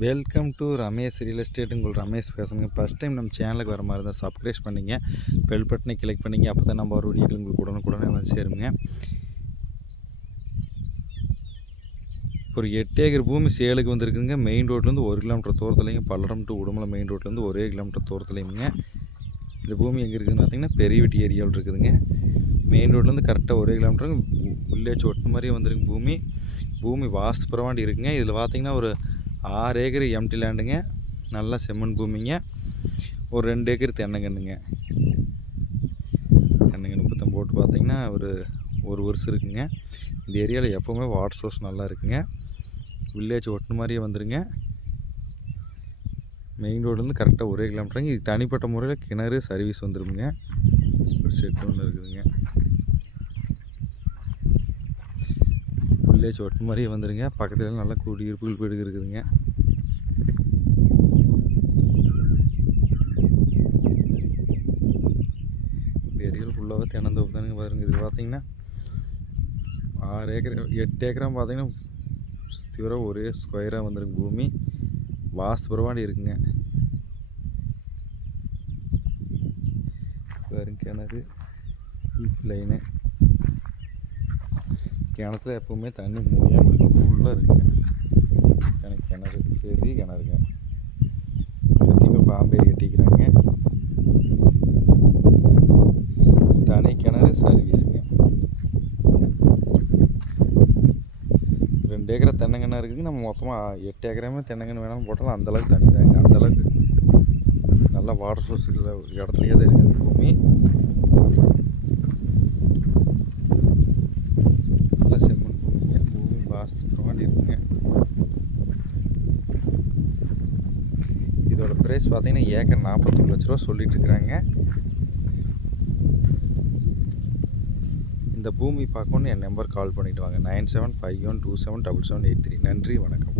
Welcome to Ramesh real estate. உங்கள் ரமேஷ் பேசுங்க. First time நம்ம சேனலுக்கு வர மாதிரி இருந்தால் சப்ஸ்கிரைப் பண்ணிங்க, பெல் பட்டனை கிளிக் பண்ணிங்க. அப்போ தான் நம்ம ஒரு வீடியோக்கள் உங்களுக்கு உடனுக்குடனே வந்து சேருங்க. ஒரு 8 ஏக்கர் பூமி சேலுக்கு வந்துருக்குங்க. மெயின் ரோட்லேருந்து 1 கிலோமீட்டர் தூரத்துலைங்க. பல்லடம் டு உடுமலை மெயின் ரோட்லேருந்து 1 கிலோமீட்டர் தூரத்துலைங்க. இந்த பூமி எங்கே இருக்குதுன்னு பார்த்தீங்கன்னா பெரியவெட்டி ஏரியாவில் இருக்குதுங்க. மெயின் ரோட்லேருந்து கரெக்டாக 1 கிலோமீட்டருங்க. வில்லேஜ் ஒட்டு மாதிரியே வந்துருங்க. பூமி வாஸ்து புறவாண்டி இருக்குங்க. இதில் பார்த்தீங்கன்னா ஒரு 6 ஏக்கர் எம்டி லேண்டுங்க. நல்லா செம்மண் பூமிங்க. ஒரு 2 ஏக்கர் தென்னங்கன்றுங்க. தென்னங்கன்று போட்டு பார்த்தீங்கன்னா ஒரு வருஷம் இருக்குங்க. இந்த ஏரியாவில் எப்போவுமே வாட்டர் சோர்ஸ் நல்லா இருக்குங்க. வில்லேஜ் ஒட்டு மாதிரியே வந்துருங்க. மெயின் ரோட்லேருந்து கரெக்டாக 1 கிலோமீட்டருங்க. இது தனிப்பட்ட முறையில் கிணறு சர்வீஸ் வந்துருக்குங்க. ஒரு செட் ஒன்று இருக்குதுங்க. வில்லேஜ் ஒட்டு மாதிரியே வந்துருங்க. பக்கத்தில் நல்லா குடியிருப்புகள் வீடு இருக்குதுங்க. இந்த ஏரியாவில் ஃபுல்லாகவே தென்னந்தோப்பு தானுங்க பாருங்க. இது பார்த்தீங்கன்னா 6 ஏக்கர் 8 ஏக்கராக பார்த்தீங்கன்னா சுற்றி வர ஒரே ஸ்கொயராக வந்துருங்க. பூமி வாஸ்து புறவாண்டி இருக்குங்க. பாருங்க கிணறு லைனு. கிணத்துல எப்போவுமே தண்ணி மூடியாமல் இருக்கும். ஃபுல்லாக இருக்குங்க. கிணறு பெரிய கிணறுங்க. சுற்றியுமே பாம்பே கட்டிக்கிறாங்க. தனி கிணறு சர்வீஸுங்க. 2 ஏக்கரை தென்னங்கன்று இருக்குதுங்க. நம்ம மொத்தமாக 8 ஏக்கராமே தென்னங்கன்று வேணாலும் போட்டாலும் அந்தளவுக்கு தண்ணி தாங்க. அந்தளவுக்கு நல்லா வாட்டர் சோர்ஸ் இடத்துலையே தான் இருக்குது பூமி. நல்லா செம்மண் பூமிங்க. பூமி வாஸ்து புறவாண்டி இருக்குங்க. இதோட ப்ரைஸ் பார்த்தீங்கன்னா ஏக்கர் 41 லட்ச ரூபா சொல்லிட்டு இருக்கிறாங்க. இந்த பூமி பார்க்கணுன்னு என் நம்பர் கால் பண்ணிவிட்டு வாங்க. 9751277783. நன்றி, வணக்கம்.